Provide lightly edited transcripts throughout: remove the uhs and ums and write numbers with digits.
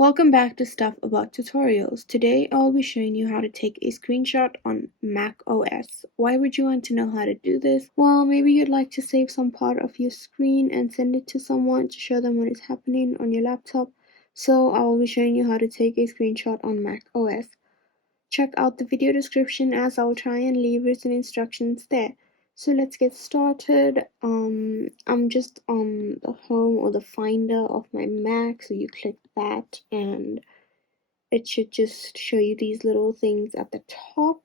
Welcome back to Stuff About Tutorials. Today I'll be showing you how to take a screenshot on macOS. Why would you want to know how to do this? Well, maybe you'd like to save some part of your screen and send it to someone to show them what is happening on your laptop. So I will be showing you how to take a screenshot on macOS. Check out the video description as I'll try and leave written instructions there. So let's get started. I'm just on the home or the finder of my Mac, so you click that and it should just show you these little things at the top.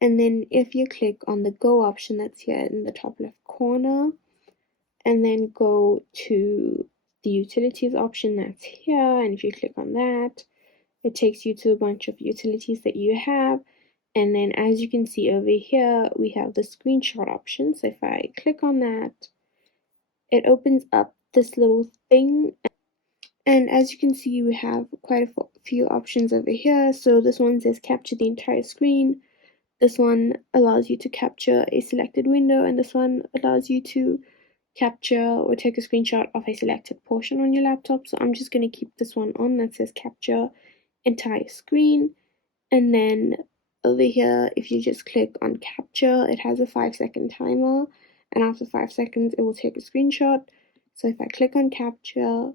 And then if you click on the go option that's here in the top left corner, and then go to the utilities option that's here, and if you click on that, it takes you to a bunch of utilities that you have. And then as you can see over here, we have the screenshot option. So if I click on that, it opens up this little thing. And as you can see, we have quite a few options over here. So this one says capture the entire screen. This one allows you to capture a selected window, and this one allows you to capture or take a screenshot of a selected portion on your laptop. So I'm just going to keep this one on that says capture entire screen. And then over here, if you just click on capture, it has a 5-second timer, and after 5 seconds it will take a screenshot. So if I click on capture,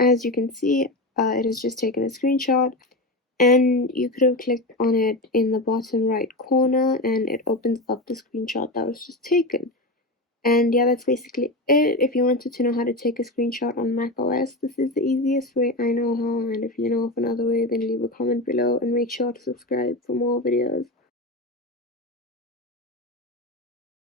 as you can see, it has just taken a screenshot, and you could have clicked on it in the bottom right corner and it opens up the screenshot that was just taken. And yeah, that's basically it. If you wanted to know how to take a screenshot on macOS, this is the easiest way I know how, and if you know of another way, then leave a comment below and make sure to subscribe for more videos.